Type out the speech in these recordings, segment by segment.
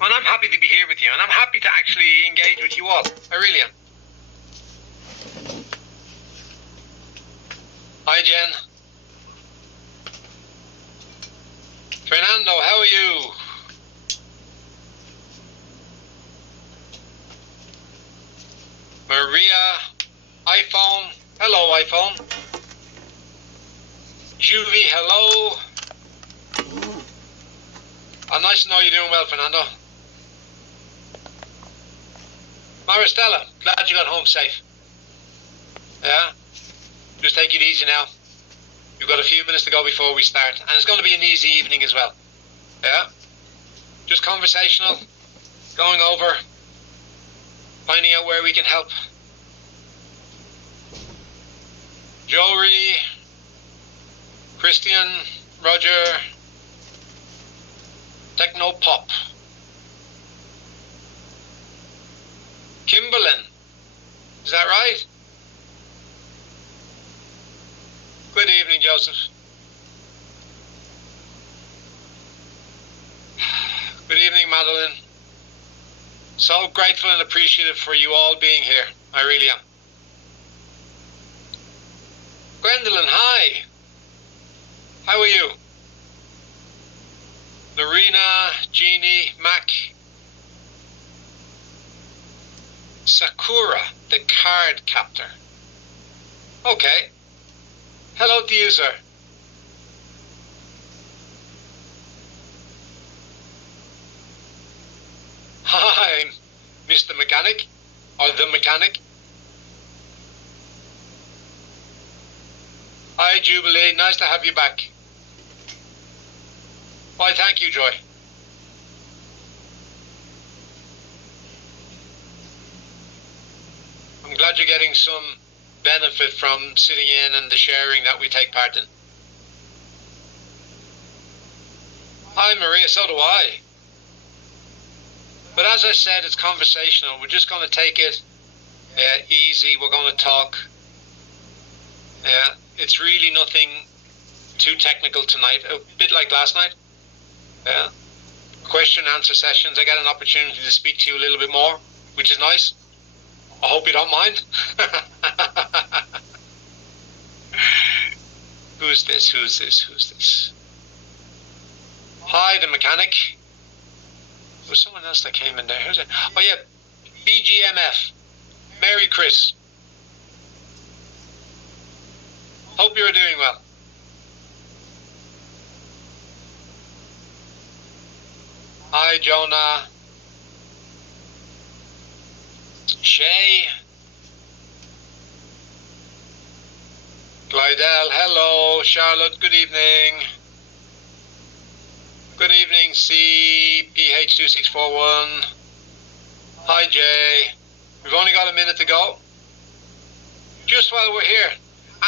And I'm happy to be here with you, and I'm happy to actually engage with you all. I really am. Hi, Jen. Fernando, how are you? Maria, iPhone. Hello, iPhone. Juvie, hello. Oh, nice to know you're doing well, Fernando. Maristella, glad you got home safe. Yeah? Just take it easy now. You've got a few minutes to go before we start. And it's going to be an easy evening as well. Yeah? Just conversational, going over, finding out where we can help. Jory, Christian, Roger, Techno Pop, Kimberlin, is that right? Good evening, Joseph. Good evening, Madeline. So grateful and appreciative for you all being here. I really am. Gwendolyn, hi. How are you? Lorena, Jeannie, Mac. Sakura, the card captor. Okay. Hello to you, sir. Hi, Mr. Mechanic, or the Mechanic. Hi, Jubilee. Nice to have you back. Why, thank you, Joy. I'm glad you're getting some benefit from sitting in and the sharing that we take part in. Hi, Maria. So do I. But as I said, it's conversational. We're just going to take it easy. We're going to talk. It's really nothing too technical tonight. A bit like last night. Question and answer sessions. I get an opportunity to speak to you a little bit more, which is nice. I hope you don't mind. Who's this? Hi, the Mechanic. There was someone else that came in there. Who's it? Oh yeah, BGMF. Merry Chris. Hope you're doing well. Hi, Jonah. Shay. Glidell, hello. Charlotte, good evening. Good evening, CPH2641. Hi, Jay. We've only got a minute to go. Just while we're here,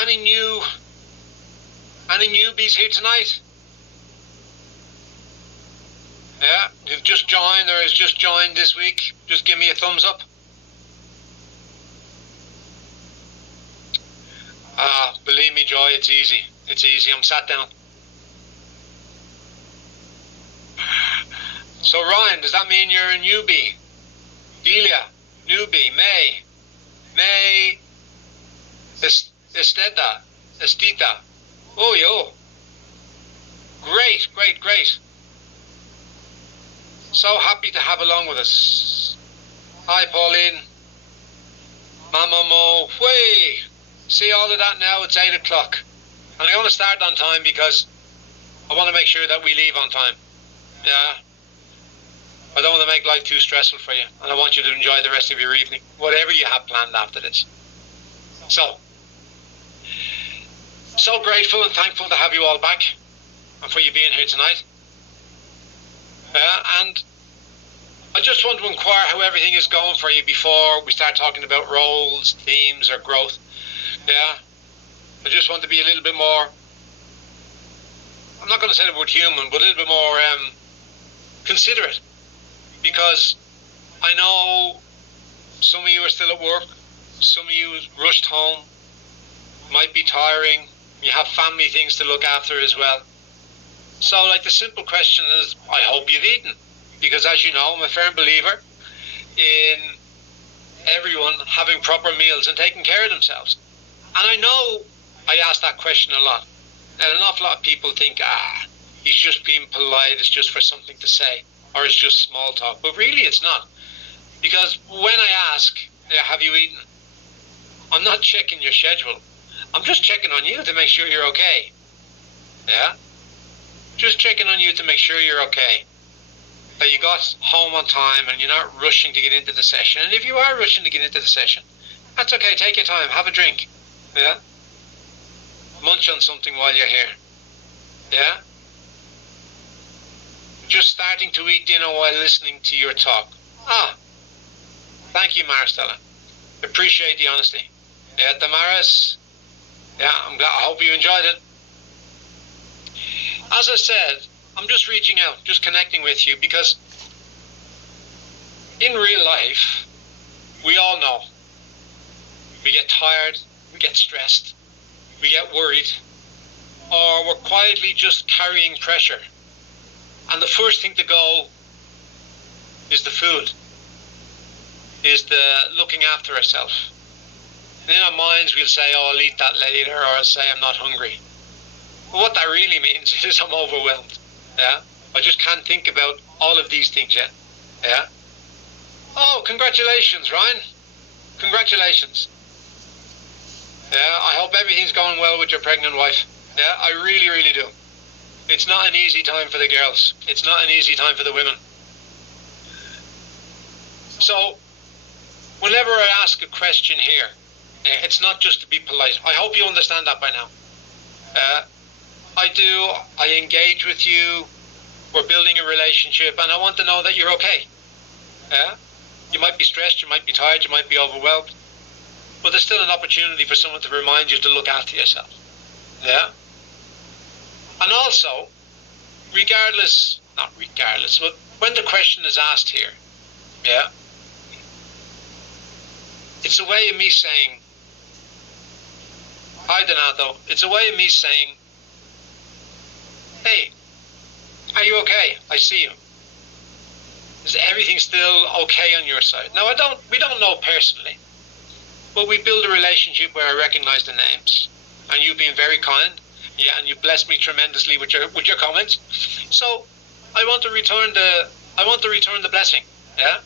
any newbies here tonight? Yeah, who've just joined or has just joined this week, just give me a thumbs up. Believe me, Joy, it's easy. It's easy. I'm sat down. So, Ryan, does that mean you're a newbie? Delia, newbie. May, Estita. Oh, yo. Great. So happy to have along with us. Hi, Pauline. Mama Mo. Way. See all of that now? It's 8 o'clock. And I'm going to start on time because I want to make sure that we leave on time. Yeah. I don't want to make life too stressful for you. And I want you to enjoy the rest of your evening, whatever you have planned after this. So grateful and thankful to have you all back and for you being here tonight. And I just want to inquire how everything is going for you before we start talking about roles, teams, or growth. Yeah. I just want to be a little bit more, I'm not going to say the word human, but a little bit more considerate. Because I know some of you are still at work, some of you rushed home, might be tiring, you have family things to look after as well. So like the simple question is, I hope you've eaten, because as you know, I'm a firm believer in everyone having proper meals and taking care of themselves. And I know I ask that question a lot. And an awful lot of people think, he's just being polite, it's just for something to say, or it's just small talk. But really it's not. Because when I ask, have you eaten? I'm not checking your schedule. I'm just checking on you to make sure you're okay. Yeah? Just checking on you to make sure you're okay. That you got home on time and you're not rushing to get into the session. And if you are rushing to get into the session, that's okay. Take your time. Have a drink. Yeah? Munch on something while you're here. Yeah? Just starting to eat dinner while listening to your talk. Thank you, Maristella. Appreciate the honesty. Yeah, Damaris. Yeah, I'm glad. I hope you enjoyed it. As I said, I'm just reaching out, just connecting with you, because in real life, we all know. We get tired, we get stressed, we get worried, or we're quietly just carrying pressure. And the first thing to go is the food, is the looking after ourselves. And in our minds, we'll say, I'll eat that later, or I'll say, I'm not hungry. But what that really means is I'm overwhelmed. Yeah? I just can't think about all of these things yet. Yeah? Oh, congratulations, Ryan. Congratulations. Yeah, I hope everything's going well with your pregnant wife. Yeah, I really, really do. It's not an easy time for the girls. It's not an easy time for the women. So, whenever I ask a question here, it's not just to be polite. I hope you understand that by now. I engage with you, we're building a relationship, and I want to know that you're okay. Yeah? You might be stressed, you might be tired, you might be overwhelmed, but there's still an opportunity for someone to remind you to look after yourself. Yeah? And also, not regardless, but when the question is asked here, yeah, it's a way of me saying, hi Donato, it's a way of me saying, hey, are you okay? I see you. Is everything still okay on your side? Now, we don't know personally, but we build a relationship where I recognize the names, and you've been very kind, yeah, and you blessed me tremendously with your comments. So, I want to return the blessing, yeah.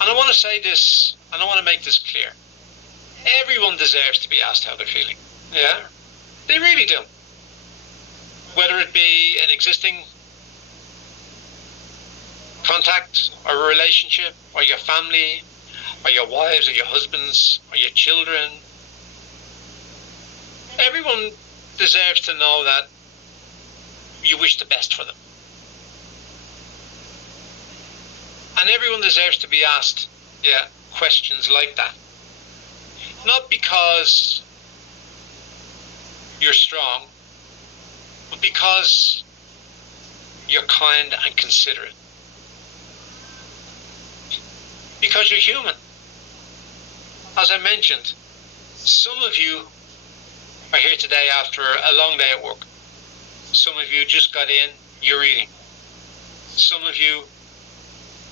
And I want to say this, and I want to make this clear. Everyone deserves to be asked how they're feeling, yeah. They really do. Whether it be an existing contact or a relationship, or your family, or your wives, or your husbands, or your children. Everyone deserves to know that you wish the best for them. And everyone deserves to be asked, questions like that. Not because you're strong, but because you're kind and considerate. Because you're human. As I mentioned, some of you are here today after a long day at work. Some of you just got in, you're eating. Some of you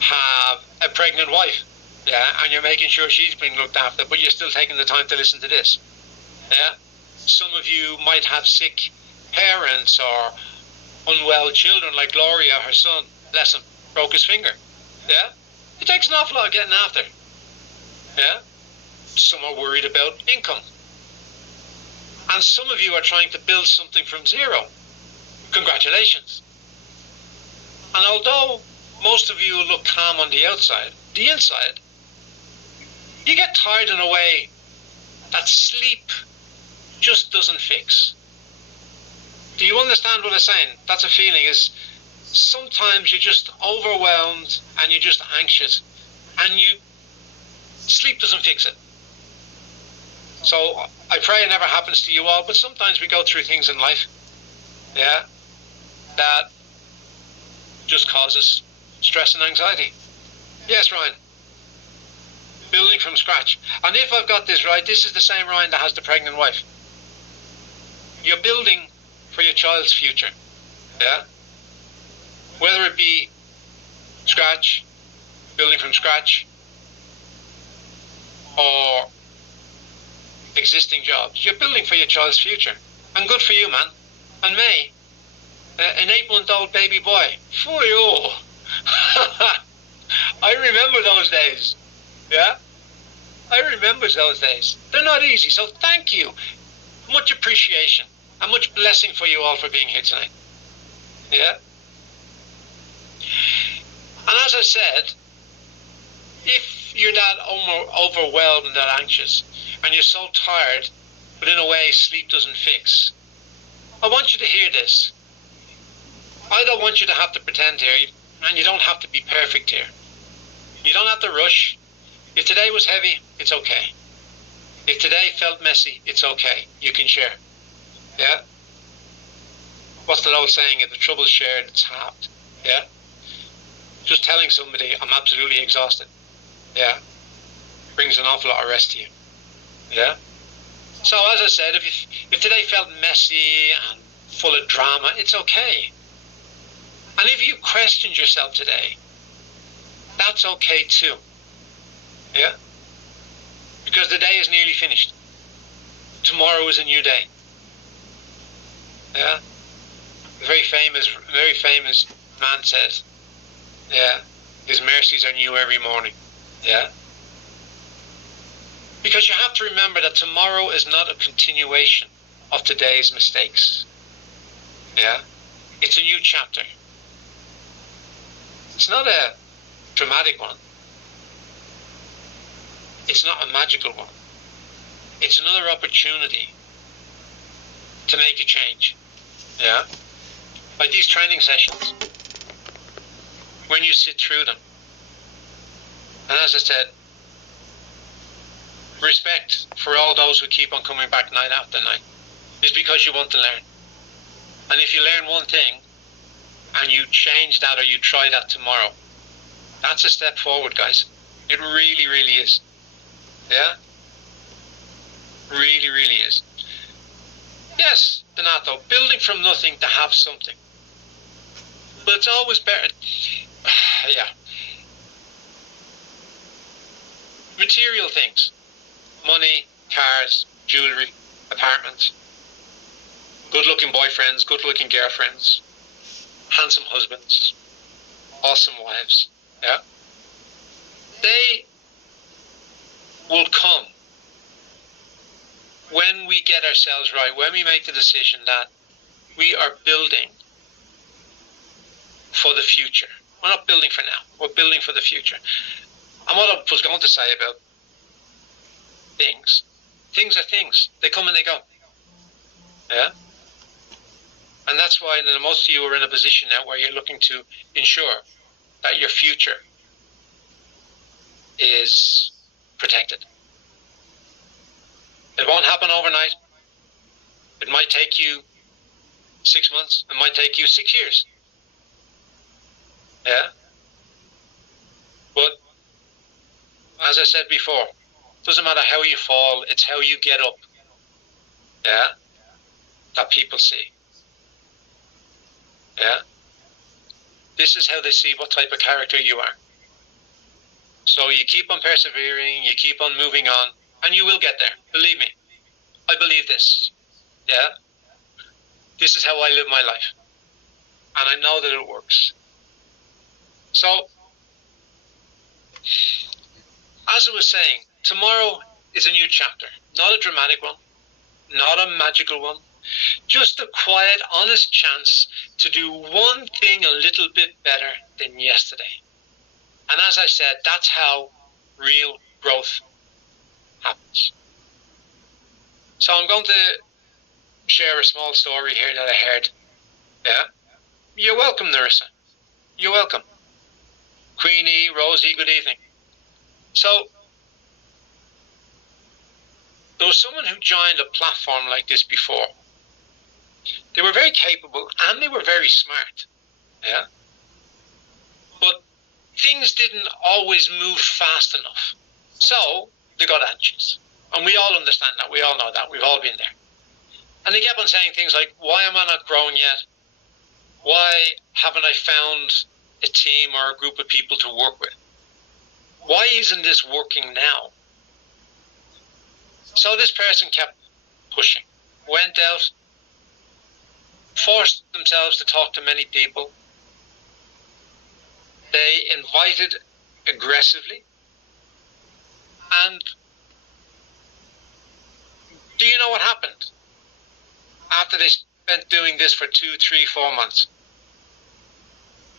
have a pregnant wife, and you're making sure she's being looked after, but you're still taking the time to listen to this. Yeah? Some of you might have sick parents or unwell children, like Gloria, her son, bless him, broke his finger. Yeah? It takes an awful lot of getting after. Yeah? Some are worried about income. And some of you are trying to build something from zero. Congratulations. And although most of you look calm on the outside, the inside, you get tired in a way that sleep just doesn't fix. Do you understand what I'm saying? That's a feeling, is sometimes you're just overwhelmed and you're just anxious, and sleep doesn't fix it. So I pray it never happens to you all, but sometimes we go through things in life, that just causes stress and anxiety. Yes, Ryan. Building from scratch. And if I've got this right, this is the same Ryan that has the pregnant wife. You're building for your child's future. Yeah? Whether it be scratch, building from scratch, or existing jobs. You're building for your child's future. And good for you, man. And me, an 8-month-old baby boy. For you. I remember those days. Yeah? I remember those days. They're not easy, so thank you. Much appreciation and much blessing for you all for being here tonight. Yeah? And as I said, if you're that overwhelmed and that anxious, and you're so tired, but in a way sleep doesn't fix, I want you to hear this. I don't want you to have to pretend here, and you don't have to be perfect here. You don't have to rush. If today was heavy, it's okay. If today felt messy, it's okay. You can share. Yeah? What's that old saying? If the trouble's shared, it's halved. Yeah? Just telling somebody I'm absolutely exhausted. Yeah? Brings an awful lot of rest to you. Yeah? So as I said, if today felt messy and full of drama, it's okay. And if you questioned yourself today, that's okay too. Yeah? Because the day is nearly finished. Tomorrow is a new day. Yeah? A very famous man says, yeah, his mercies are new every morning. Yeah? Because you have to remember that tomorrow is not a continuation of today's mistakes. Yeah? It's a new chapter. It's not a dramatic one. It's not a magical one. It's another opportunity to make a change. Yeah? Like these training sessions, when you sit through them, and as I said, respect for all those who keep on coming back night after night, is because you want to learn. And if you learn one thing, and you change that or you try that tomorrow, that's a step forward, guys. It really, really is. Yeah? Really, really is. Yes, Donato, building from nothing to have something. But it's always better. Yeah. Material things. Money, cars, jewellery, apartments. Good-looking boyfriends, good-looking girlfriends. Handsome husbands. Awesome wives. Yeah? They will come when we get ourselves right, when we make the decision that we are building for the future. We're not building for now, we're building for the future. And what I was going to say about things are things. They come and they go. Yeah? And that's why most of you are in a position now where you're looking to ensure that your future is protected. It won't happen overnight. It might take you 6 months. It might take you 6 years. Yeah? But, as I said before, it doesn't matter how you fall, it's how you get up. Yeah? That people see. Yeah? This is how they see what type of character you are. So you keep on persevering, you keep on moving on, and you will get there. Believe me. I believe this. Yeah? This is how I live my life. And I know that it works. So, as I was saying, tomorrow is a new chapter. Not a dramatic one. Not a magical one. Just a quiet, honest chance to do one thing a little bit better than yesterday. And as I said, that's how real growth happens. So I'm going to share a small story here that I heard. Yeah? You're welcome, Narissa. You're welcome. Queenie, Rosie, good evening. So, there was someone who joined a platform like this before. They were very capable and they were very smart. Yeah? But things didn't always move fast enough. So, they got anxious. And we all understand that. We all know that. We've all been there. And they kept on saying things like, why am I not growing yet? Why haven't I found a team or a group of people to work with. Why isn't this working now? So this person kept pushing, went out, forced themselves to talk to many people. They invited aggressively. And do you know what happened after they spent doing this for 2, 3, 4 months?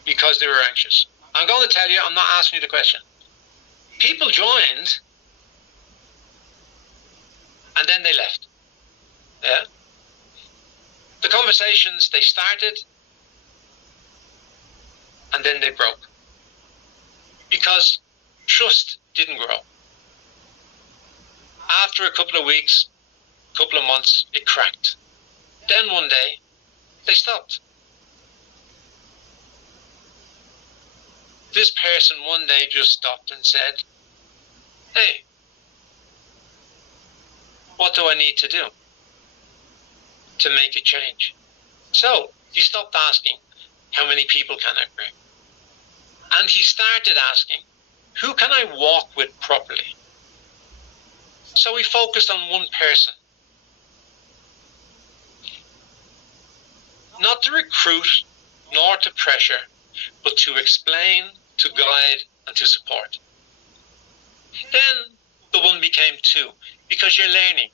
Because they were anxious. I'm going to tell you, I'm not asking you the question. People joined and then they left. Yeah. The conversations, they started and then they broke. Because trust didn't grow. After a couple of weeks, couple of months, it cracked. Then one day, they stopped. This person one day just stopped and said, hey, what do I need to do to make a change? So he stopped asking, how many people can I bring? And he started asking, who can I walk with properly? So he focused on one person. Not to recruit, nor to pressure, but to explain, to guide, and to support. Then the one became two, because you're learning.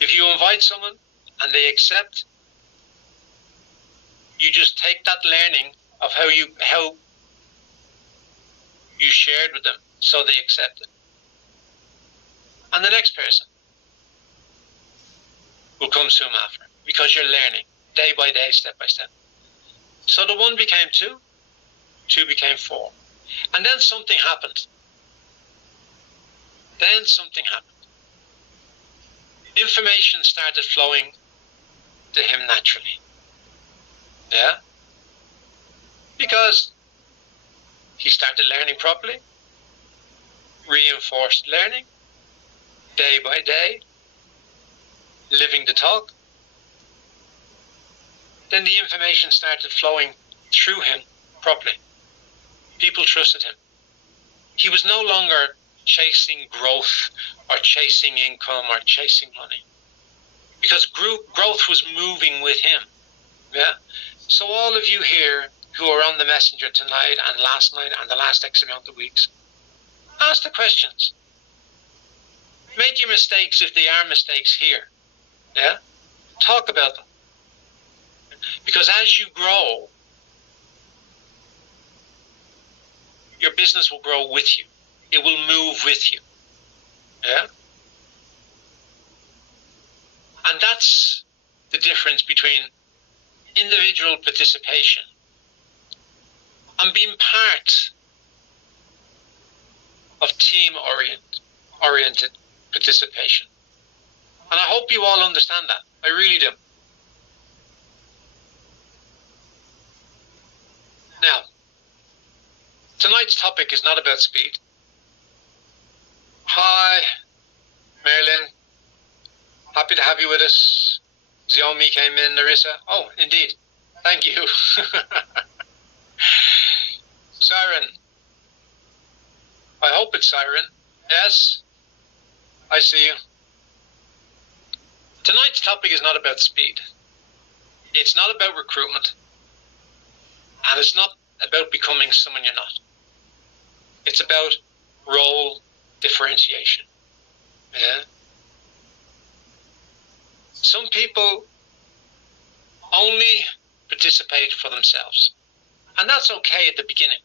If you invite someone and they accept, you just take that learning of how you shared with them, so they accept it. And the next person will come soon after, because you're learning day by day, step by step. So the one became two, two became four. And then something happened. Information started flowing to him naturally. Yeah? Because he started learning properly, reinforced learning, day by day, living the talk. Then the information started flowing through him properly. People trusted him. He was no longer chasing growth or chasing income or chasing money, because growth was moving with him. Yeah. So all of you here who are on the messenger tonight and last night and the last X amount of weeks, ask the questions. Make your mistakes if they are mistakes here. Yeah. Talk about them. Because as you grow, your business will grow with you. It will move with you. Yeah? And that's the difference between individual participation and being part of team-oriented participation. And I hope you all understand that. I really do. Now, tonight's topic is not about speed. Hi, Marilyn. Happy to have you with us. Xiaomi came in, Larissa. Oh, indeed. Thank you. Siren. I hope it's Siren. Yes, I see you. Tonight's topic is not about speed. It's not about recruitment. And it's not about becoming someone you're not. It's about role differentiation. Yeah. Some people only participate for themselves. And that's okay at the beginning.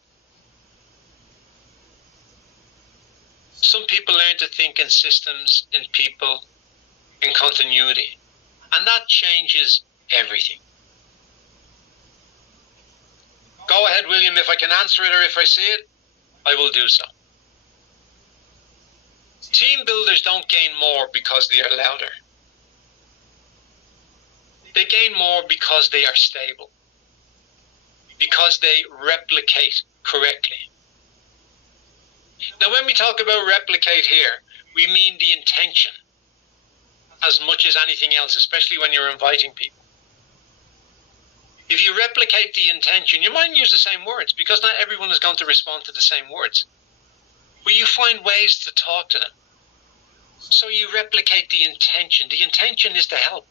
Some people learn to think in systems, in people, in continuity. And that changes everything. Go ahead, William. If I can answer it or if I see it, I will do so. Team builders don't gain more because they are louder. They gain more because they are stable. Because they replicate correctly. Now, when we talk about replicate here, we mean the intention as much as anything else, especially when you're inviting people. If you replicate the intention, you might use the same words because not everyone is going to respond to the same words. But you find ways to talk to them. So you replicate the intention. The intention is to help.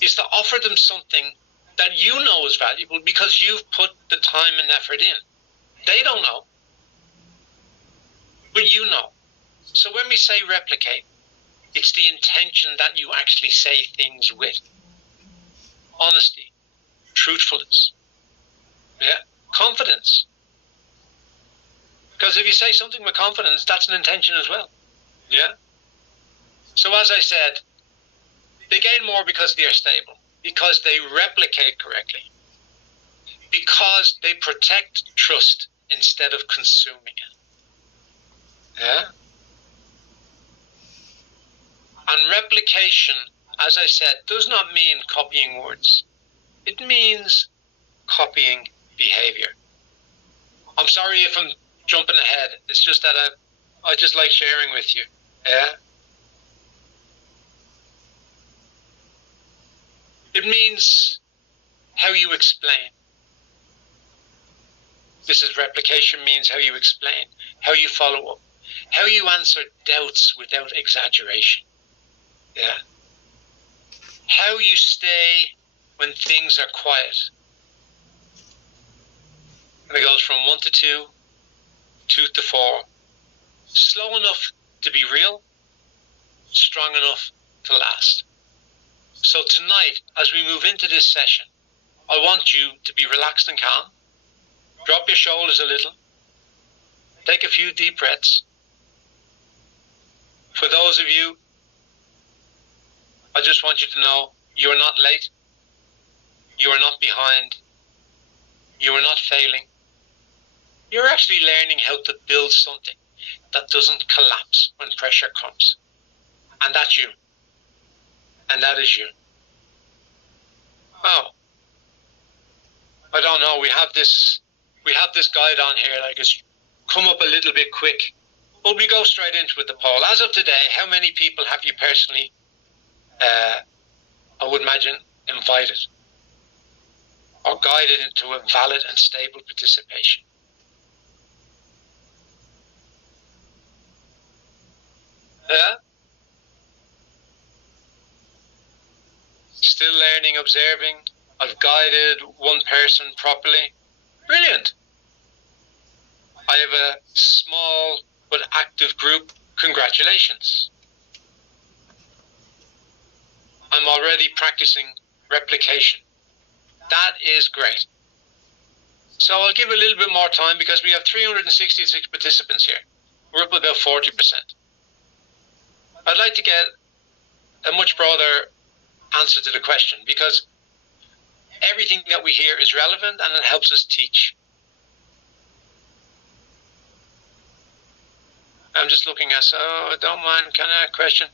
Is to offer them something that you know is valuable because you've put the time and effort in. They don't know. But you know. So when we say replicate, it's the intention that you actually say things with. Honesty, truthfulness, confidence. Because if you say something with confidence, that's an intention as well. So as I said, they gain more because they are stable, because they replicate correctly, because they protect trust instead of consuming it. And replication, as I said, does not mean copying words. It means copying behavior. I'm sorry if I'm jumping ahead. It's just that I just like sharing with you. It means how you explain. This is replication, means how you explain, how you follow up, how you answer doubts without exaggeration. How you stay when things are quiet. And it goes from 1 to 2, 2 to 4. Slow enough to be real, strong enough to last. So tonight, as we move into this session, I want you to be relaxed and calm. Drop your shoulders a little. Take a few deep breaths. For those of you, I just want you to know you are not late. You are not behind. You are not failing. You're actually learning how to build something that doesn't collapse when pressure comes. And that's you. And that is you. Oh, I don't know. We have this guide on here. Like it's come up a little bit quick. But we go straight into the poll. As of today, how many people have you personally, I would imagine, invited or guided into a valid and stable participation? Still learning, observing. I've guided one person properly. Brilliant. I have a small but active group. Congratulations. I'm already practicing replication. That is great. So I'll give a little bit more time because we have 366 participants here. We're up about 40%. I'd like to get a much broader answer to the question because everything that we hear is relevant and it helps us teach. I'm just looking at, so don't mind, kind of question.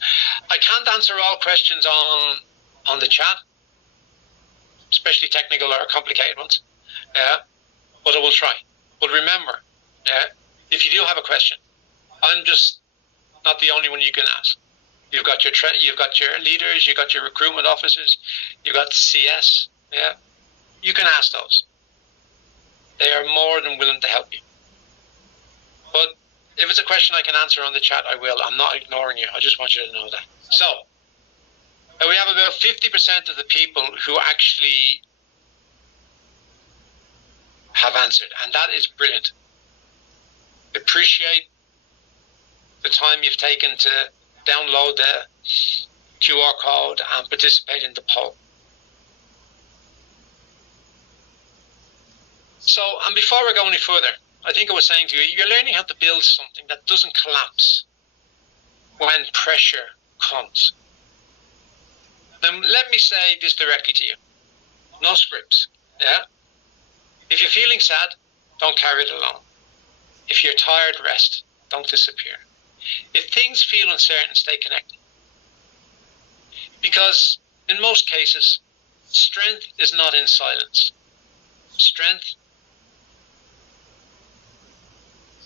I can't answer all questions on the chat, especially technical or complicated ones, but I will try. But remember, if you do have a question, I'm just not the only one you can ask. You've got your leaders, you've got your recruitment officers, you've got CS. You can ask those. They are more than willing to help you. But if it's a question I can answer on the chat, I will. I'm not ignoring you. I just want you to know that. So, we have about 50% of the people who actually have answered, and that is brilliant. Appreciate the time you've taken to download the QR code and participate in the poll. So, and before I go any further, I think I was saying to you, you're learning how to build something that doesn't collapse when pressure comes. Now, let me say this directly to you. No scripts, If you're feeling sad, don't carry it alone. If you're tired, rest. Don't disappear. If things feel uncertain, stay connected. Because in most cases, strength is not in silence. Strength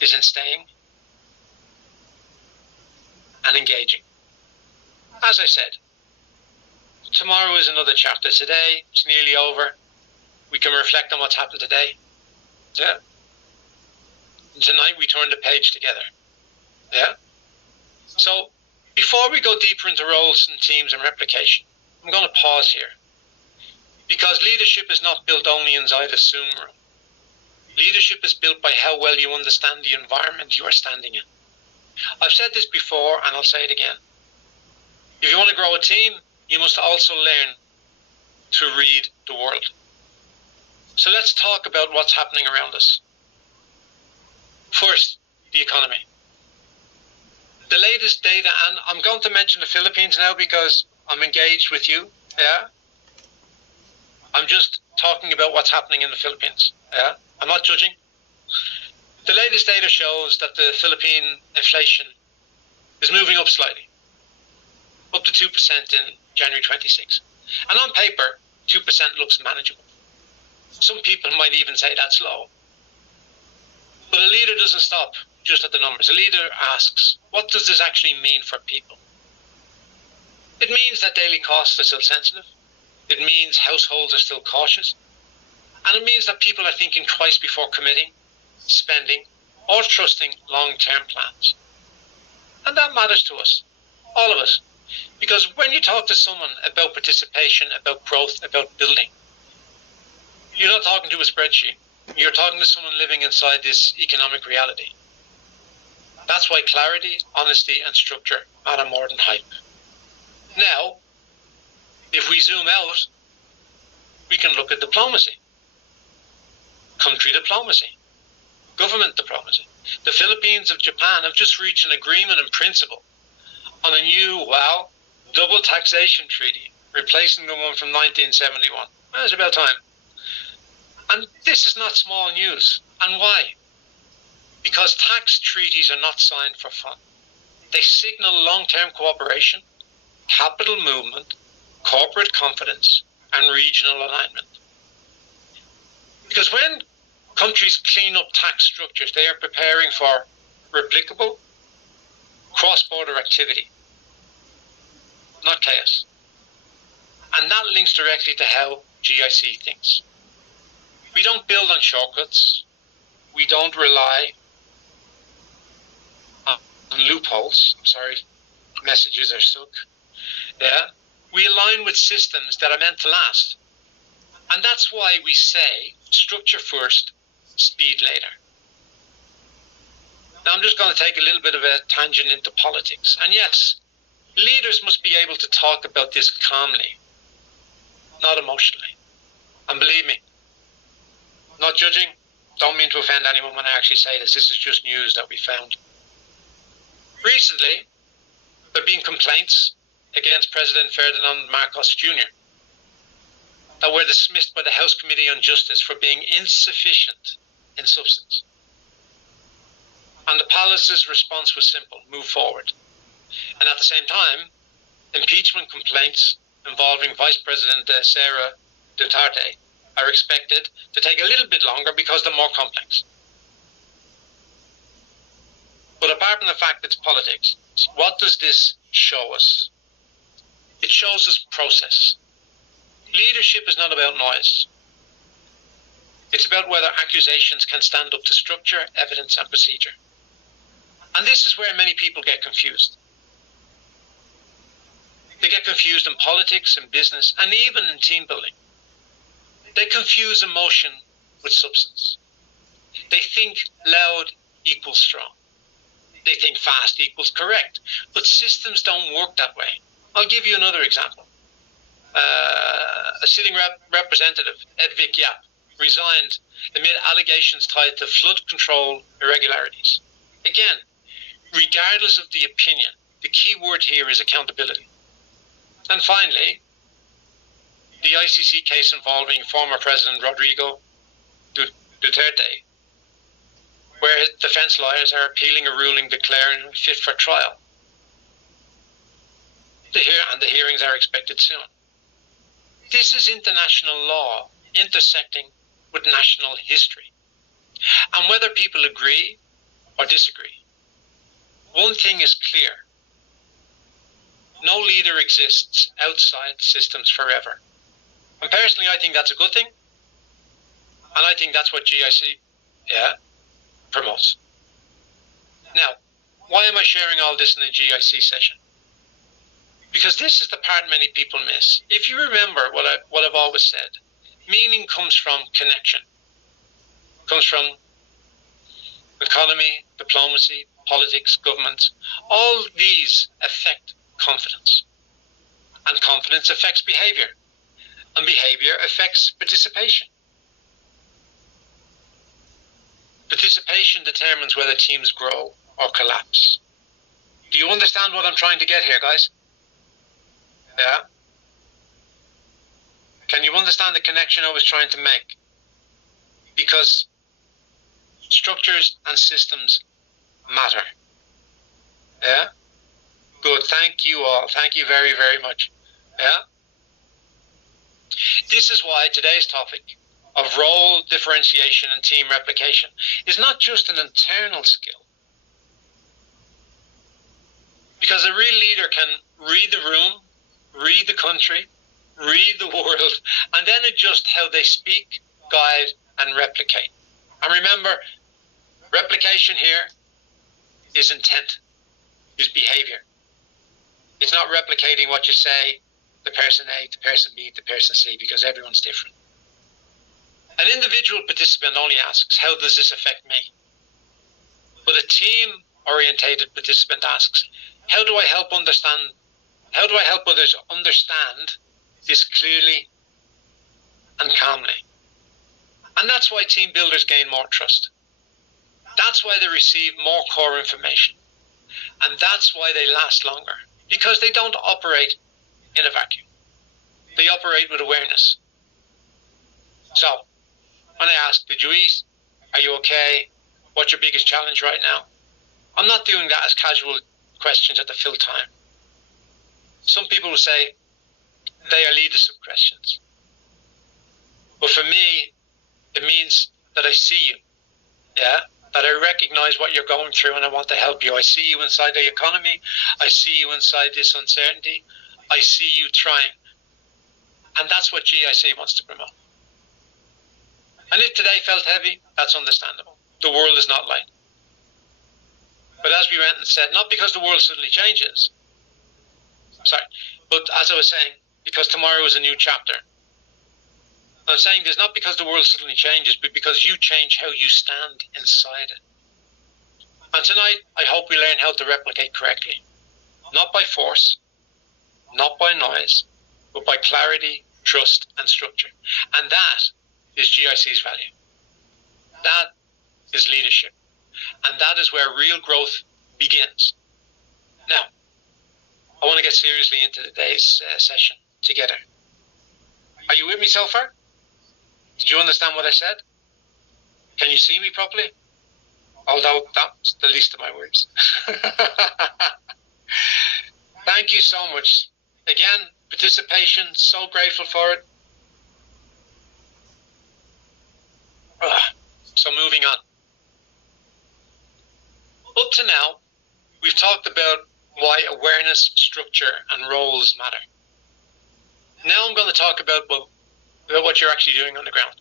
is in staying and engaging. As I said, tomorrow is another chapter. Today, it's nearly over. We can reflect on what's happened today. Yeah. And tonight we turn the page together. Yeah. So before we go deeper into roles and teams and replication, I'm going to pause here. Because leadership is not built only inside a Zoom room. Leadership is built by how well you understand the environment you are standing in. I've said this before and I'll say it again. If you want to grow a team, you must also learn to read the world. So let's talk about what's happening around us. First, the economy. The latest data, and I'm going to mention the Philippines now because I'm engaged with you. Yeah. I'm just talking about what's happening in the Philippines. Yeah. I'm not judging. The latest data shows that the Philippine inflation is moving up slightly, up to 2% in January 26. And on paper, 2% looks manageable. Some people might even say that's low. But a leader doesn't stop just at the numbers. A leader asks, what does this actually mean for people? It means that daily costs are still sensitive. It means households are still cautious. And it means that people are thinking twice before committing, spending, or trusting long-term plans. And that matters to us, all of us. Because when you talk to someone about participation, about growth, about building, you're not talking to a spreadsheet. You're talking to someone living inside this economic reality. That's why clarity, honesty, and structure matter more than hype. Now, if we zoom out, we can look at diplomacy. Country diplomacy. Government diplomacy. The Philippines and Japan have just reached an agreement in principle on a new, double taxation treaty, replacing the one from 1971. Well, it's about time. And this is not small news. And why? Because tax treaties are not signed for fun. They signal long-term cooperation, capital movement, corporate confidence, and regional alignment. Because when countries clean up tax structures, they are preparing for replicable, cross-border activity, not chaos. And that links directly to how GIC thinks. We don't build on shortcuts. We don't rely on loopholes. I'm sorry, messages are stuck. Yeah. We align with systems that are meant to last. And that's why we say structure first, speed later. Now I'm just going to take a little bit of a tangent into politics. And yes, leaders must be able to talk about this calmly, not emotionally. And believe me, not judging, don't mean to offend anyone when I actually say this. This is just news that we found. Recently, there have been complaints against President Ferdinand Marcos Jr. that were dismissed by the House Committee on Justice for being insufficient in substance. And the palace's response was simple: move forward. And at the same time, impeachment complaints involving Vice President Sara Duterte are expected to take a little bit longer because they're more complex. But apart from the fact it's politics, what does this show us? It shows us process. Leadership is not about noise. It's about whether accusations can stand up to structure, evidence, and procedure. And this is where many people get confused. They get confused in politics, in business, and even in team building. They confuse emotion with substance. They think loud equals strong. They think fast equals correct. But systems don't work that way. I'll give you another example. A sitting representative, Edvic Yap, resigned amid allegations tied to flood control irregularities. Again, regardless of the opinion, the key word here is accountability. And finally, the ICC case involving former President Rodrigo Duterte, where his defense lawyers are appealing a ruling declaring him fit for trial. The hearings are expected soon. This is international law intersecting with national history. And whether people agree or disagree, one thing is clear. No leader exists outside systems forever. And personally, I think that's a good thing. And I think that's what GIC promotes. Now, why am I sharing all this in the GIC session? Because this is the part many people miss. If you remember what I've always said, meaning comes from connection, comes from economy, diplomacy, politics, government. All these affect confidence. And confidence affects behavior. And behavior affects participation. Participation determines whether teams grow or collapse. Do you understand what I'm trying to get here, guys? Yeah? Can you understand the connection I was trying to make? Because structures and systems matter. Yeah? Good. Thank you all. Thank you very, very much. Yeah? This is why today's topic of role differentiation and team replication is not just an internal skill. Because a real leader can read the room, read the country, read the world, and then adjust how they speak, guide, and replicate. And remember, replication here is intent, is behavior. It's not replicating what you say, the person A, the person B, the person C, because everyone's different. An individual participant only asks, how does this affect me? But a team-orientated participant asks, how do I help others understand this clearly and calmly? And that's why team builders gain more trust. That's why they receive more core information. And that's why they last longer. Because they don't operate in a vacuum. They operate with awareness. So, when I ask, did you eat? Are you okay? What's your biggest challenge right now? I'm not doing that as casual questions at the fill time. Some people will say they are leadership questions. But for me, it means that I see you. Yeah? That I recognize what you're going through and I want to help you. I see you inside the economy. I see you inside this uncertainty. I see you trying. And that's what GIC wants to promote. And if today felt heavy, that's understandable. The world is not light. But as we went and said, not because the world suddenly changes. But as I was saying, because tomorrow is a new chapter. I'm saying this not because the world suddenly changes, but because you change how you stand inside it. And tonight, I hope we learn how to replicate correctly. Not by force, not by noise, but by clarity, trust, and structure. And that is GIC's value. That is leadership. And that is where real growth begins. Now, I want to get seriously into today's session together. Are you with me so far? Did you understand what I said? Can you see me properly? Although that's the least of my worries. Thank you so much. Again, participation, so grateful for it. So moving on. Up to now, we've talked about why awareness, structure, and roles matter. Now I'm going to talk about what you're actually doing on the ground.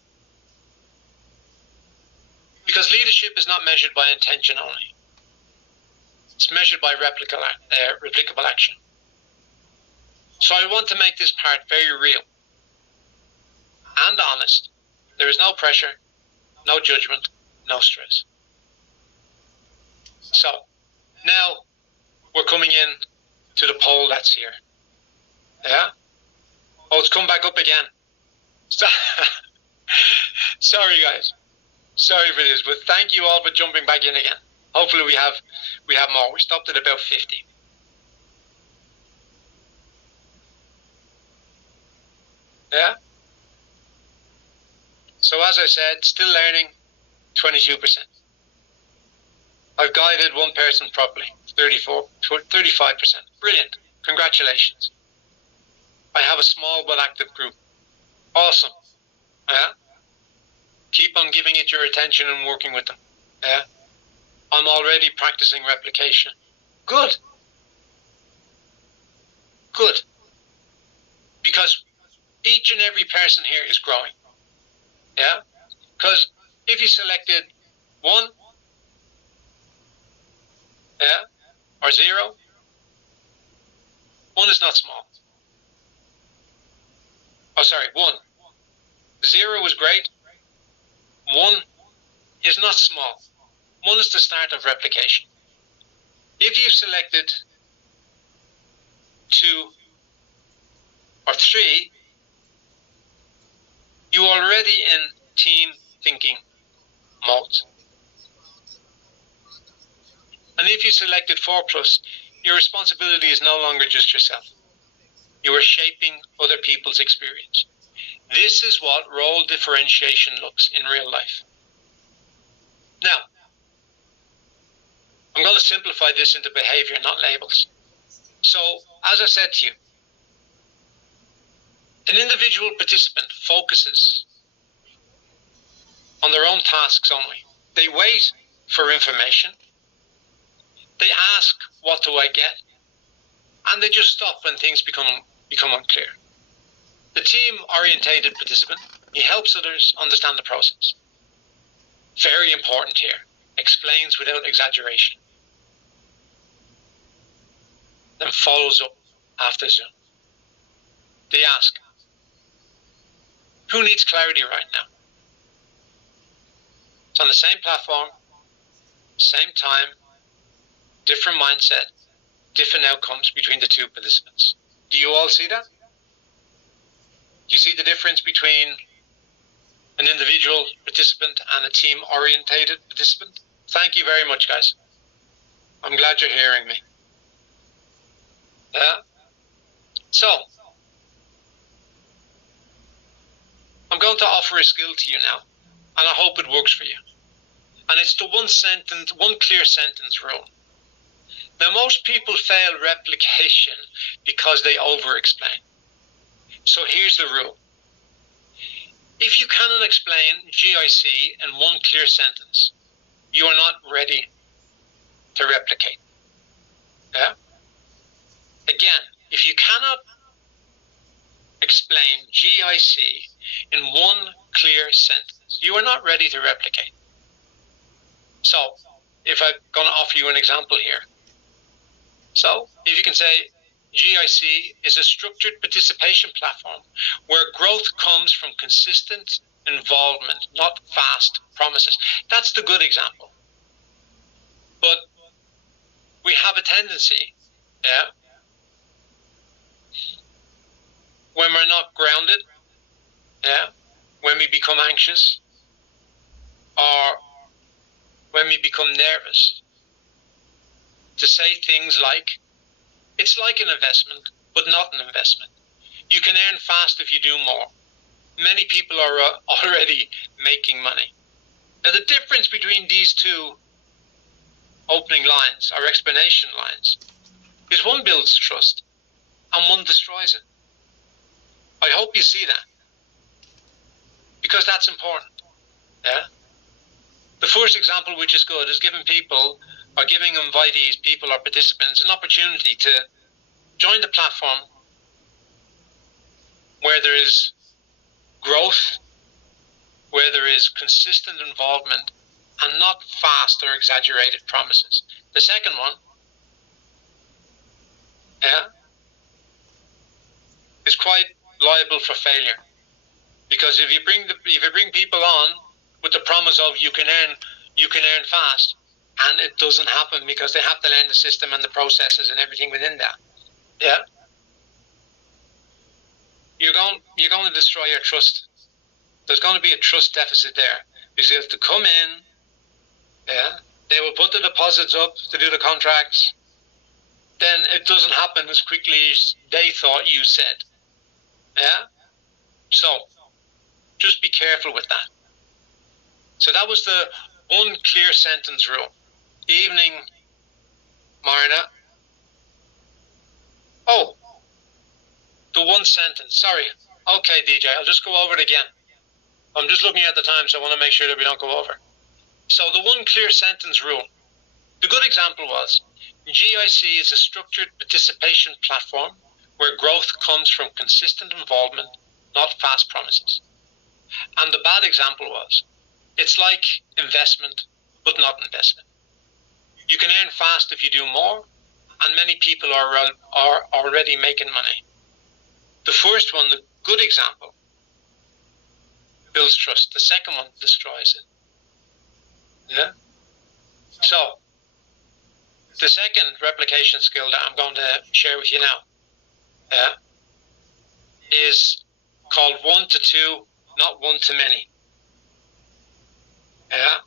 Because leadership is not measured by intention only. It's measured by replicable action. So I want to make this part very real and honest. There is no pressure, no judgment, no stress. So now we're coming in to the poll that's here. Yeah? Oh, it's come back up again. Sorry guys. Sorry for this, but thank you all for jumping back in again. Hopefully we have more. We stopped at about 50. Yeah? So as I said, still learning, 22%. I've guided one person properly, 35%. Brilliant. Congratulations. I have a small but active group. Awesome. Yeah? Keep on giving it your attention and working with them. Yeah? I'm already practicing replication. Good. Good. Because each and every person here is growing. Yeah? Because if you selected 1, or 0, 1 is not small. Oh, sorry, 1. 0 is great. 1 is not small. 1 is the start of replication. If you've selected 2 or 3, you're already in team thinking mode. And if you selected 4+, your responsibility is no longer just yourself. You are shaping other people's experience. This is what role differentiation looks in real life. Now, I'm going to simplify this into behavior, not labels. So, as I said to you, an individual participant focuses on their own tasks only. They wait for information. They ask, what do I get? And they just stop when things become unclear. The team-orientated participant, he helps others understand the process. Very important here. Explains without exaggeration. Then follows up after Zoom. They ask, who needs clarity right now? It's on the same platform, same time, different mindset, different outcomes between the two participants. Do you all see that? Do you see the difference between an individual participant and a team-orientated participant? Thank you very much, guys. I'm glad you're hearing me. Yeah? So, I'm going to offer a skill to you now, and I hope it works for you. And it's the one clear sentence rule. Now, most people fail replication because they over-explain. So here's the rule. If you cannot explain GIC in one clear sentence, you are not ready to replicate. Yeah? Again, if you cannot explain GIC in one clear sentence, you are not ready to replicate. So, if I'm going to offer you an example here. So, if you can say, GIC is a structured participation platform where growth comes from consistent involvement, not fast promises. That's the good example. But we have a tendency, when we're not grounded, when we become anxious, or when we become nervous, to say things like, it's like an investment, but not an investment. You can earn fast if you do more. Many people are already making money. Now, the difference between these two opening lines, or explanation lines, is one builds trust and one destroys it. I hope you see that, because that's important. Yeah. The first example, which is good, is giving invitees, people or participants, an opportunity to join the platform where there is growth, where there is consistent involvement, and not fast or exaggerated promises. The second one, is quite liable for failure, because if you bring people on with the promise of you can earn fast, and it doesn't happen because they have to learn the system and the processes and everything within that, you're going to destroy your trust. There's going to be a trust deficit there, because you have to come in. They will put the deposits up to do the contracts. Then it doesn't happen as quickly as they thought you said. So just be careful with that. So that was the one clear sentence rule. Evening, Marina. Oh, the one sentence. Sorry. Okay, DJ, I'll just go over it again. I'm just looking at the time, so I want to make sure that we don't go over. So the one clear sentence rule. The good example was, GIC is a structured participation platform where growth comes from consistent involvement, not fast promises. And the bad example was, It's like investment, but not investment. You can earn fast if you do more, and many people are already making money. The first one, the good example, builds trust. The second one destroys it. Yeah. So, the second replication skill that I'm going to share with you now is called 1 to 2, not 1 to many. Yeah.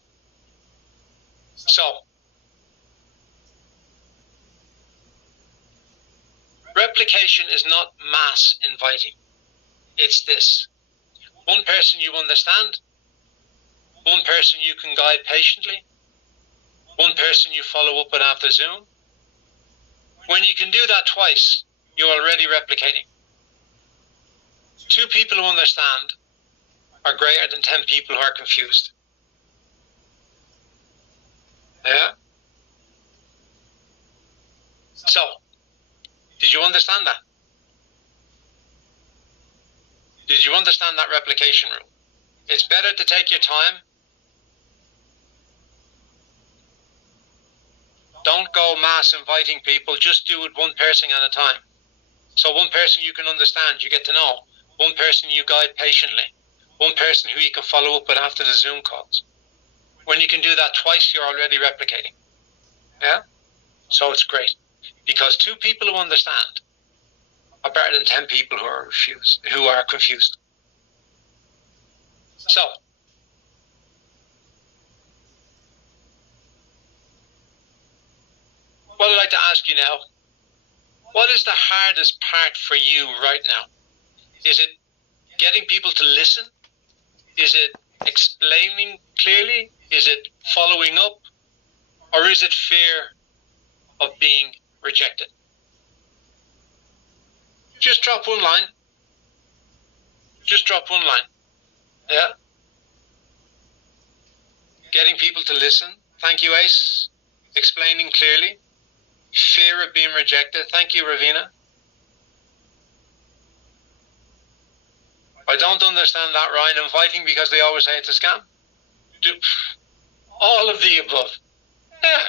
So, replication is not mass inviting. It's this. One person you understand, one person you can guide patiently, one person you follow up with after Zoom. When you can do that twice, you're already replicating. 2 people who understand are greater than 10 people who are confused. Yeah? So, did you understand that? Did you understand that replication rule? It's better to take your time. Don't go mass inviting people. Just do it one person at a time. So one person you can understand, you get to know. One person you guide patiently. One person who you can follow up with after the Zoom calls. When you can do that twice, you're already replicating. Yeah? So it's great. Because 2 people who understand are better than 10 people who are confused. So, what I'd like to ask you now, what is the hardest part for you right now? Is it getting people to listen? Is it explaining clearly? Is it following up? Or is it fear of being rejected? Just drop one line. Just drop one line. Yeah? Getting people to listen. Thank you, Ace. Explaining clearly. Fear of being rejected. Thank you, Ravina. I don't understand that, Ryan. Inviting because they always say it's a scam. All of the above. Yeah.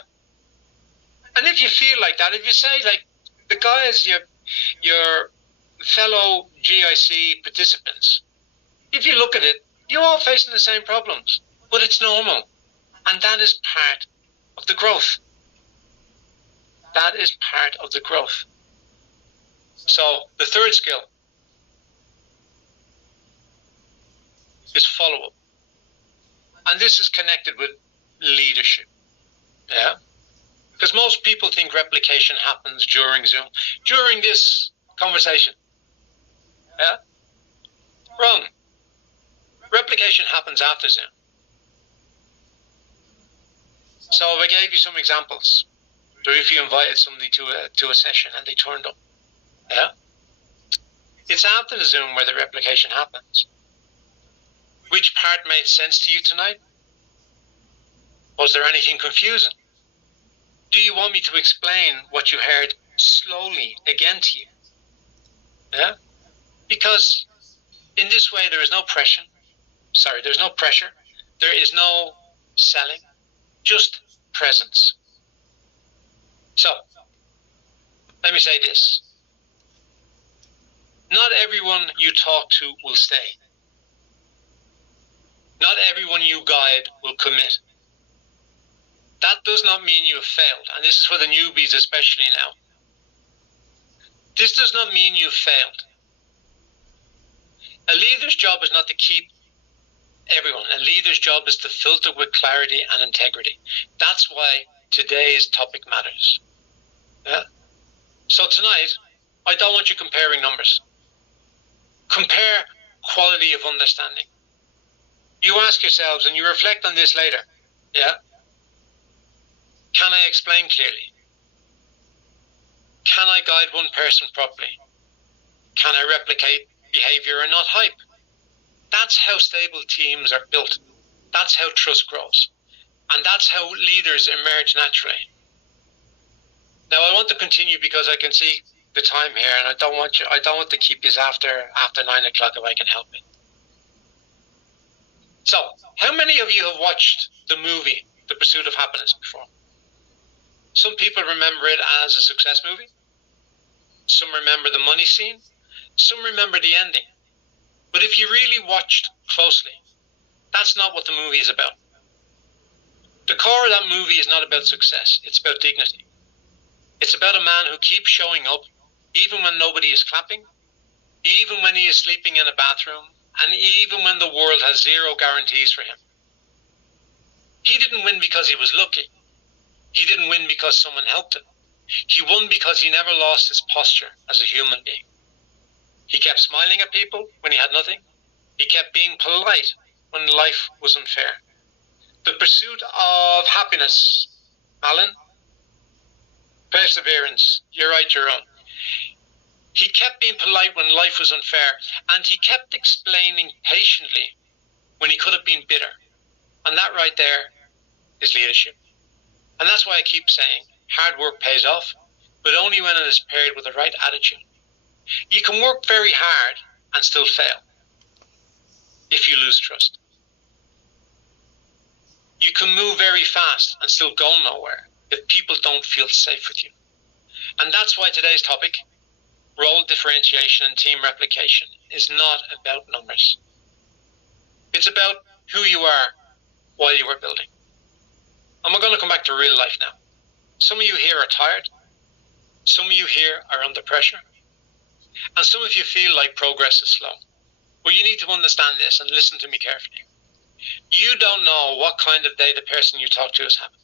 And if you feel like that, if you say, like, the guys, your fellow GIC participants, if you look at it, you're all facing the same problems. But it's normal. And that is part of the growth. That is part of the growth. So the third skill is follow-up. And this is connected with leadership. Yeah? Because most people think replication happens during Zoom, during this conversation. Yeah? Wrong. Replication happens after Zoom. So I gave you some examples. So if you invited somebody to a session and they turned up, yeah? It's after the Zoom where the replication happens. Which part made sense to you tonight? Was there anything confusing? Do you want me to explain what you heard slowly again to you? Yeah? Because in this way there is no pressure. There's no pressure. There is no selling. Just presence. So, let me say this. Not everyone you talk to will stay. Not everyone you guide will commit. That does not mean you have failed. And this is for the newbies especially now. This does not mean you've failed. A leader's job is not to keep everyone. A leader's job is to filter with clarity and integrity. That's why today's topic matters. Yeah? So tonight, I don't want you comparing numbers. Compare quality of understanding. You ask yourselves, and you reflect on this later. Yeah? Can I explain clearly? Can I guide one person properly? Can I replicate behavior and not hype? That's how stable teams are built. That's how trust grows. And that's how leaders emerge naturally. Now I want to continue because I can see the time here, and I don't want to keep this after 9 o'clock if I can help it. So, how many of you have watched the movie The Pursuit of Happiness before? Some people remember it as a success movie. Some remember the money scene. Some remember the ending. But if you really watched closely, that's not what the movie is about. The core of that movie is not about success. It's about dignity. It's about a man who keeps showing up even when nobody is clapping, even when he is sleeping in a bathroom, and even when the world has zero guarantees for him. He didn't win because he was lucky. He didn't win because someone helped him. He won because he never lost his posture as a human being. He kept smiling at people when he had nothing. He kept being polite when life was unfair. The pursuit of happiness, Alan, perseverance, you're right, you're wrong. He kept being polite when life was unfair, and he kept explaining patiently when he could have been bitter. And that right there is leadership. And that's why I keep saying hard work pays off, but only when it is paired with the right attitude. You can work very hard and still fail if you lose trust. You can move very fast and still go nowhere if people don't feel safe with you. And that's why today's topic, role differentiation and team replication, is not about numbers. It's about who you are while you are building. And we're going to come back to real life now. Some of you here are tired. Some of you here are under pressure. And some of you feel like progress is slow. Well, you need to understand this and listen to me carefully. You don't know what kind of day the person you talk to is having.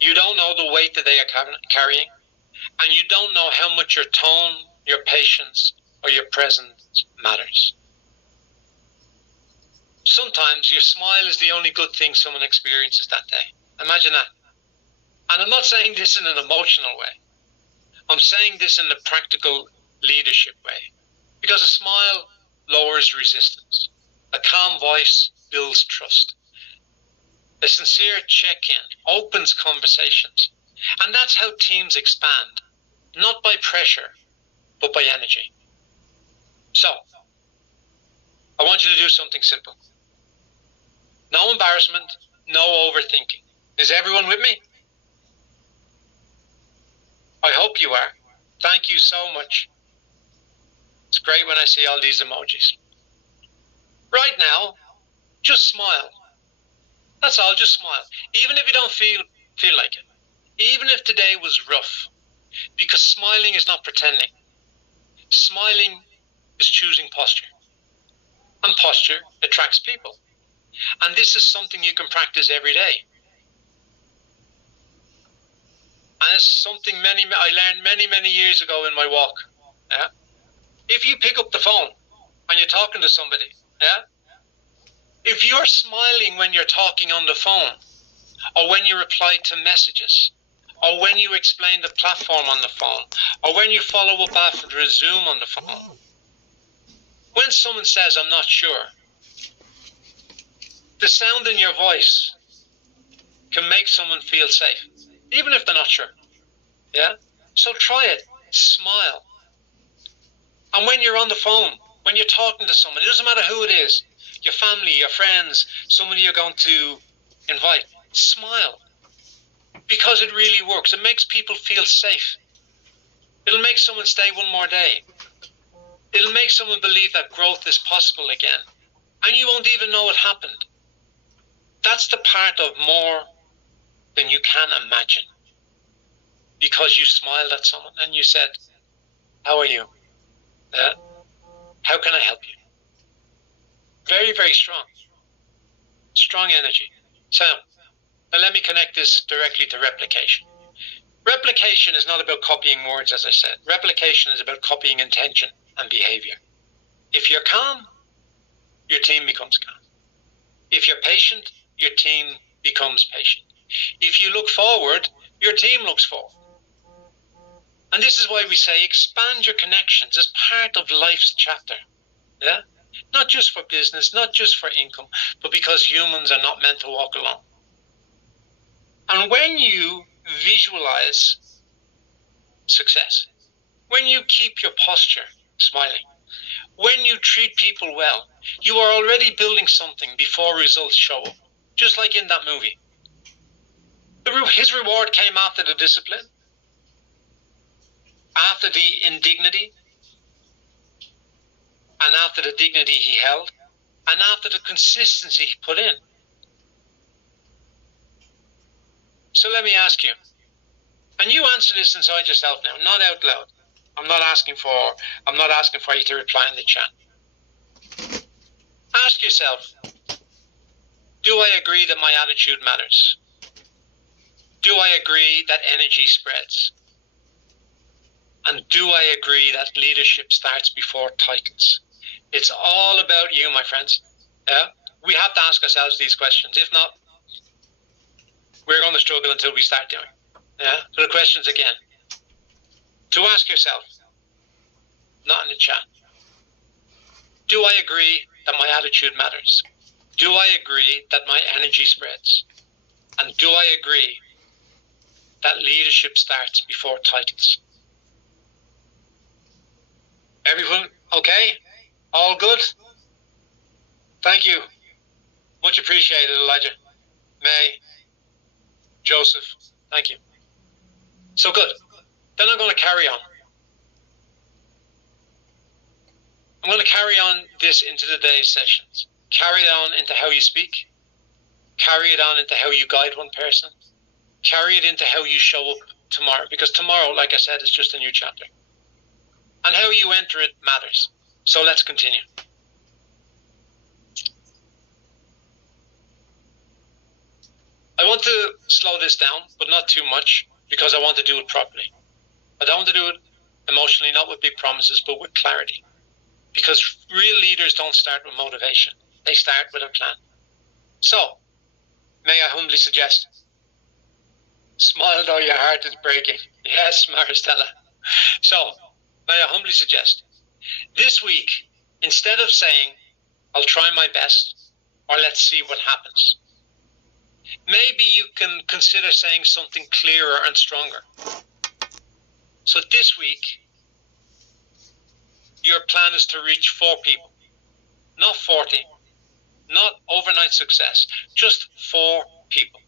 You don't know the weight that they are carrying. And you don't know how much your tone, your patience, or your presence matters. Sometimes your smile is the only good thing someone experiences that day. Imagine that. And I'm not saying this in an emotional way. I'm saying this in a practical leadership way. Because a smile lowers resistance. A calm voice builds trust. A sincere check-in opens conversations. And that's how teams expand. Not by pressure, but by energy. So, I want you to do something simple. No embarrassment, no overthinking. Is everyone with me? I hope you are. Thank you so much. It's great when I see all these emojis. Right now, just smile. That's all, just smile. Even if you don't feel like it. Even if today was rough. Because smiling is not pretending. Smiling is choosing posture. And posture attracts people. And this is something you can practice every day. And it's something I learned many years ago in my walk. Yeah? If you pick up the phone and you're talking to somebody, yeah? If you're smiling when you're talking on the phone, or when you reply to messages, or when you explain the platform on the phone, or when you follow up after a Zoom on the phone, when someone says, I'm not sure, the sound in your voice can make someone feel safe, even if they're not sure. Yeah? So try it. Smile. And when you're on the phone, when you're talking to someone, it doesn't matter who it is, your family, your friends, somebody you're going to invite, smile. Because it really works. It makes people feel safe. It'll make someone stay one more day. It'll make someone believe that growth is possible again. And you won't even know it happened. That's the part of more than you can imagine. Because you smiled at someone and you said, how are you? How can I help you? Very, very strong. Strong energy. So, now let me connect this directly to replication. Replication is not about copying words, as I said. Replication is about copying intention and behavior. If you're calm, your team becomes calm. If you're patient, your team becomes patient. If you look forward, your team looks forward. And this is why we say expand your connections as part of life's chapter. Yeah? Not just for business, not just for income, but because humans are not meant to walk alone. And when you visualize success, when you keep your posture smiling, When you treat people well, you are already building something before results show up. Just like in that movie. His reward came after the discipline, after the indignity, and after the dignity he held, and after the consistency he put in. So let me ask you, and you answer this inside yourself now, not out loud. I'm not asking for you to reply in the chat. Ask yourself, do I agree that my attitude matters? Do I agree that energy spreads? And do I agree that leadership starts before titles? It's all about you, my friends. Yeah? We have to ask ourselves these questions. If not, we're going to struggle until we start doing. Yeah? So the questions again. To ask yourself, not in the chat. Do I agree that my attitude matters? Do I agree that my energy spreads? And do I agree that leadership starts before titles? Everyone okay? All good? Thank you. Much appreciated, Elijah. May. Joseph. Thank you. So good. Then I'm going to carry on. I'm going to carry on this into today's sessions. Carry it on into how you speak. Carry it on into how you guide one person. Carry it into how you show up tomorrow. Because tomorrow, like I said, is just a new chapter. And how you enter it matters. So let's continue. I want to slow this down, but not too much, because I want to do it properly. I don't want to do it emotionally, not with big promises, but with clarity. Because real leaders don't start with motivation. They start with a plan. So, may I humbly suggest, smile though your heart is breaking. Yes, Maristella. So, may I humbly suggest, this week, instead of saying, I'll try my best, or let's see what happens, maybe you can consider saying something clearer and stronger. So this week, your plan is to reach 4 people, not 40, not overnight success, just 4 people.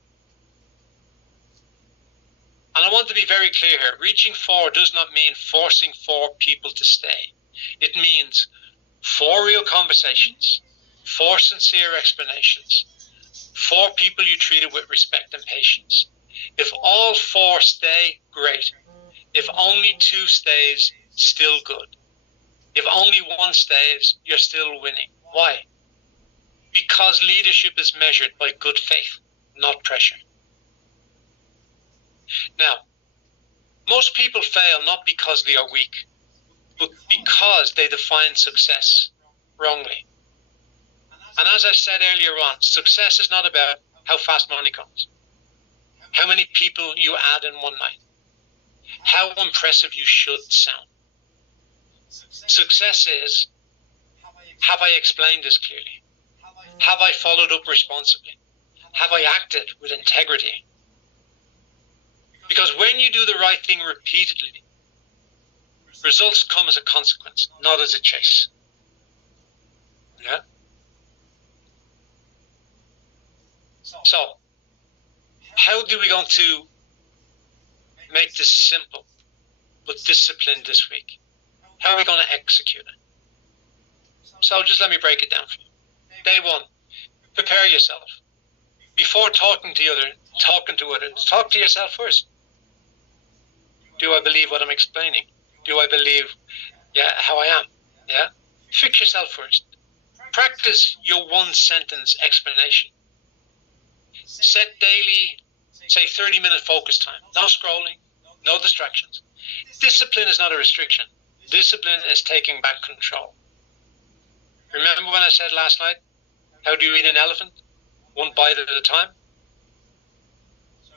And I want to be very clear here. Reaching 4 does not mean forcing 4 people to stay. It means 4 real conversations, 4 sincere explanations, 4 people you treated with respect and patience. If all 4 stay, great. If only 2 stays, still good. If only 1 stays, you're still winning. Why? Because leadership is measured by good faith, not pressure. Now, most people fail not because they are weak, but because they define success wrongly. And as I said earlier on, success is not about how fast money comes, how many people you add in one night, how impressive you should sound. Success is, have I explained this clearly? Have I followed up responsibly? Have I acted with integrity? Because when you do the right thing repeatedly, results come as a consequence, not as a chase. Yeah? So, how do we going to make this simple but disciplined this week? How are we going to execute it? So just let me break it down for you. Day 1, prepare yourself. Before talking to others, talk to yourself first. Do I believe what I'm explaining? Do I believe how I am? Yeah? Fix yourself first. Practice your 1-sentence explanation. Set daily, say 30-minute focus time. No scrolling, no distractions. Discipline is not a restriction. Discipline is taking back control. Remember when I said last night, how do you eat an elephant? 1 bite at a time?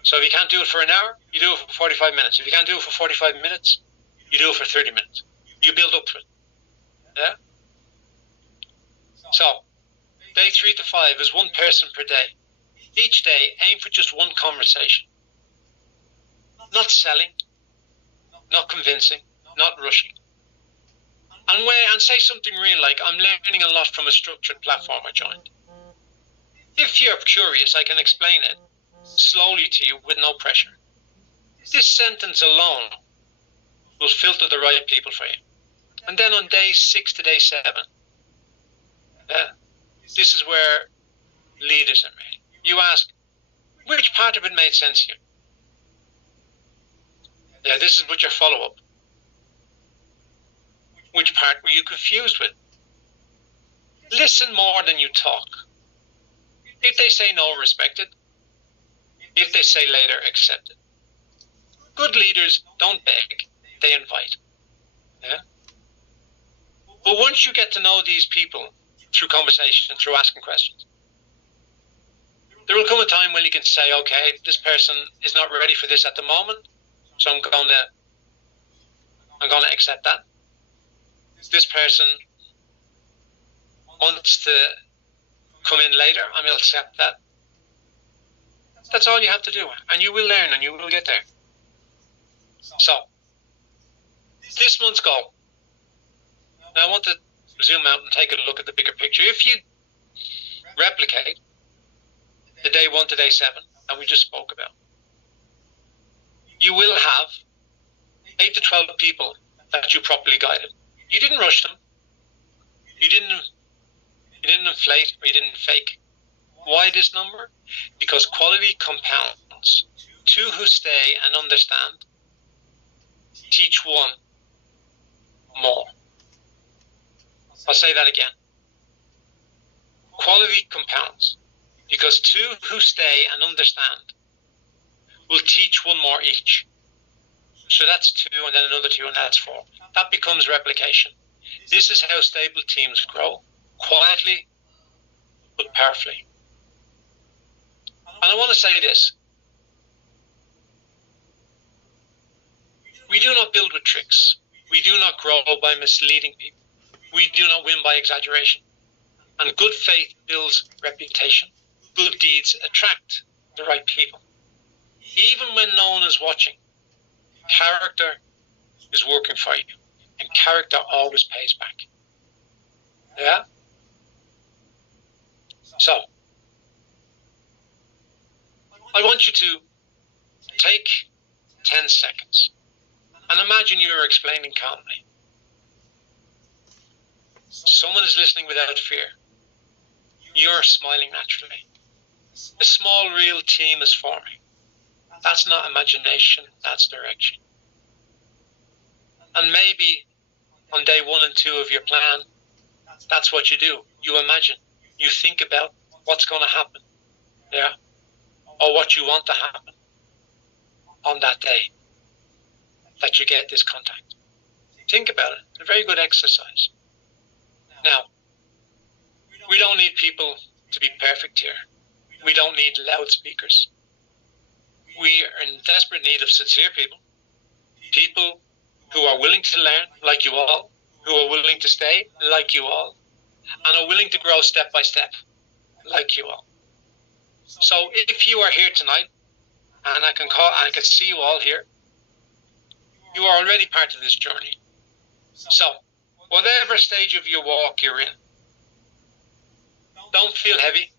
So if you can't do it for an hour, you do it for 45 minutes. If you can't do it for 45 minutes, you do it for 30 minutes. You build up to it. Yeah? So, day 3 to 5 is 1 person per day. Each day, aim for just 1 conversation. Not selling, not convincing, not rushing. And say something real like, I'm learning a lot from a structured platform I joined. If you're curious, I can explain it slowly to you with no pressure. This sentence alone will filter the right people for you. And then on day 6 to day 7, this is where leaders are made. You ask, which part of it made sense to you? Yeah, this is what your follow-up. Which part were you confused with? Listen more than you talk. If they say no, respect it. If they say later, accept it. Good leaders don't beg, they invite. Yeah? But once you get to know these people through conversation and through asking questions, there will come a time when you can say, okay, this person is not ready for this at the moment, so I'm going to accept that. This person wants to come in later, I'm going to accept that. That's all you have to do, and you will learn and you will get there. So, this month's goal. Now I want to zoom out and take a look at the bigger picture. If you replicate the day 1 to day 7 that we just spoke about, you will have 8 to 12 people that you properly guided. You didn't rush them. You didn't inflate or you didn't fake. Why this number? Because quality compounds. 2 who stay and understand teach 1 more. I'll say that again. Quality compounds. Because 2 who stay and understand will teach 1 more each. So that's 2 and then another 2 and that's 4. That becomes replication. This is how stable teams grow. Quietly, but powerfully. And I want to say this. We do not build with tricks. We do not grow by misleading people. We do not win by exaggeration. And good faith builds reputation. Good deeds attract the right people. Even when no one is watching, character is working for you. And character always pays back. Yeah? So, I want you to take 10 seconds and imagine you're explaining calmly. Someone is listening without fear. You're smiling naturally. A small, real team is forming. That's not imagination, that's direction. And maybe on day 1 and 2 of your plan, that's what you do. You imagine. You think about what's going to happen. Yeah? Or what you want to happen on that day that you get this contact. Think about it. It's a very good exercise. Now, we don't need people to be perfect here. We don't need loudspeakers. We are in desperate need of sincere people. People who are willing to learn, like you all, who are willing to stay, like you all, and are willing to grow step by step, like you all. So if you are here tonight, and I can see you all here, you are already part of this journey. So, whatever stage of your walk you're in, don't feel heavy.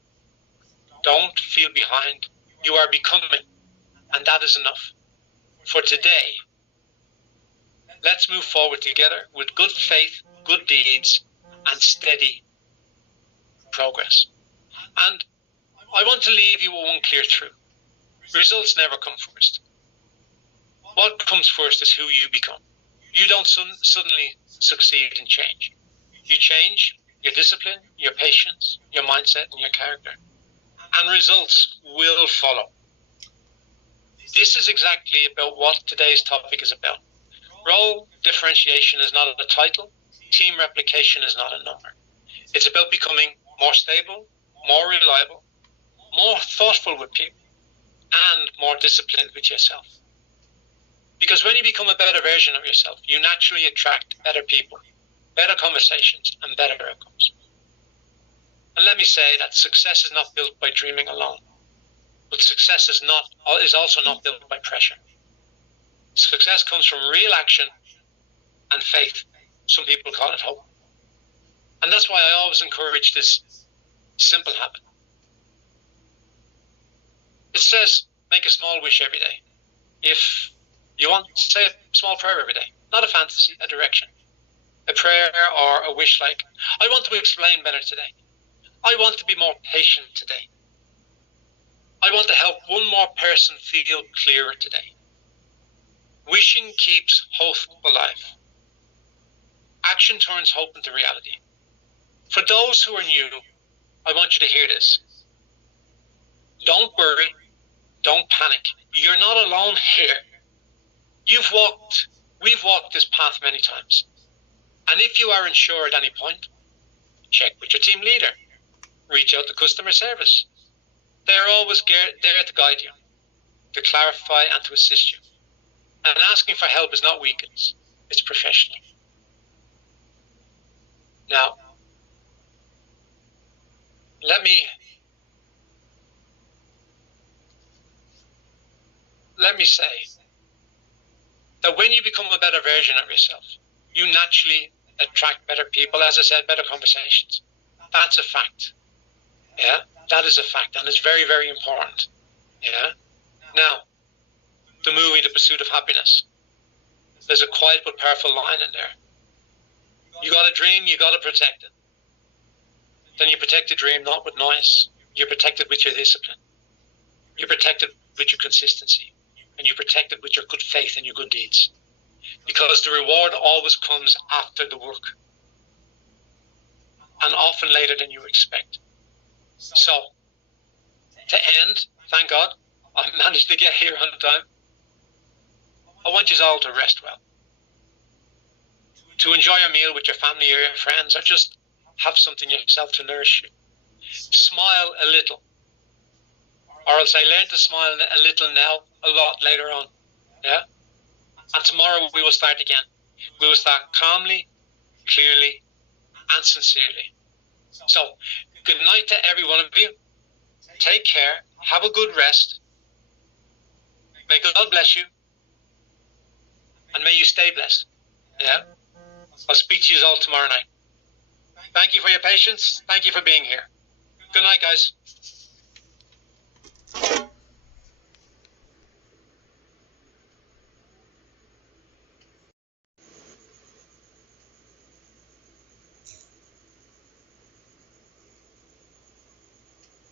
Don't feel behind. You are becoming, and that is enough. For today, let's move forward together with good faith, good deeds, and steady progress. And I want to leave you with one clear truth. Results never come first. What comes first is who you become. You don't suddenly succeed and change. You change your discipline, your patience, your mindset, and your character. And results will follow. This is exactly about what today's topic is about. Role differentiation is not a title. Team replication is not a number. It's about becoming more stable, more reliable, more thoughtful with people, and more disciplined with yourself. Because when you become a better version of yourself, you naturally attract better people, better conversations, and better outcomes. And let me say that success is not built by dreaming alone, but success is also not built by pressure. Success comes from real action and faith Some people call it hope. And that's why I always encourage this simple habit. It says, make a small wish every day. If you want, say a small prayer every day. Not a fantasy, a direction. A prayer or a wish like, I want to explain better today. I want to be more patient today. I want to help one more person feel clearer today. Wishing keeps hope alive. Action turns hope into reality. For those who are new, I want you to hear this. Don't worry. Don't panic. You're not alone here. We've walked this path many times. And if you are unsure at any point, check with your team leader. Reach out to customer service. They're always there to guide you, to clarify and to assist you. And asking for help is not weakness, it's professional. Now, let me say that when you become a better version of yourself, you naturally attract better people, as I said, better conversations. That's a fact. Yeah, that is a fact, and it's very, very important. Yeah. Now, the movie, The Pursuit of Happiness. There's a quiet but powerful line in there. You got a dream, you got to protect it. Then you protect the dream not with noise. You're protected with your discipline. You're protected with your consistency. And you're protected with your good faith and your good deeds. Because the reward always comes after the work. And often later than you expect. So, to end, thank God, I managed to get here on time. I want you all to rest well. To enjoy a meal with your family or your friends, or just have something yourself to nourish you. Smile a little. Or I'll say learn to smile a little now, a lot later on. Yeah? And tomorrow we will start again. We will start calmly, clearly, and sincerely. So, good night to every one of you. Take care. Have a good rest. May God bless you. And may you stay blessed. Yeah? I'll speak to you all tomorrow night. Thank you for your patience. Thank you for being here. Good night, guys.